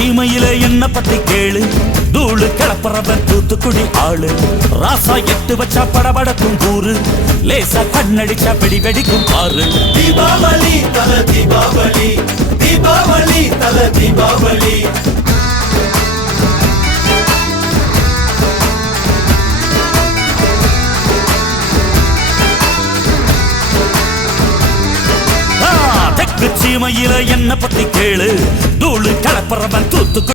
சீமையில என்ன பத்தி கேளு, தூளு கிளப்புறவன் தூத்துக்குடி ஆளு. ராசா எட்டு வச்சா படபடக்கும் கூறு, லேசா கண்ணடிச்சா வெடி வெடிக்கும் பாரு. தீபாவளி தல தீபாவளி, தீபாவளி தல தீபாவளி. தெற்கு சீமையில என்ன பத்தி கேளு, தூளு கிளப்புறவன் தூத்துக்குடி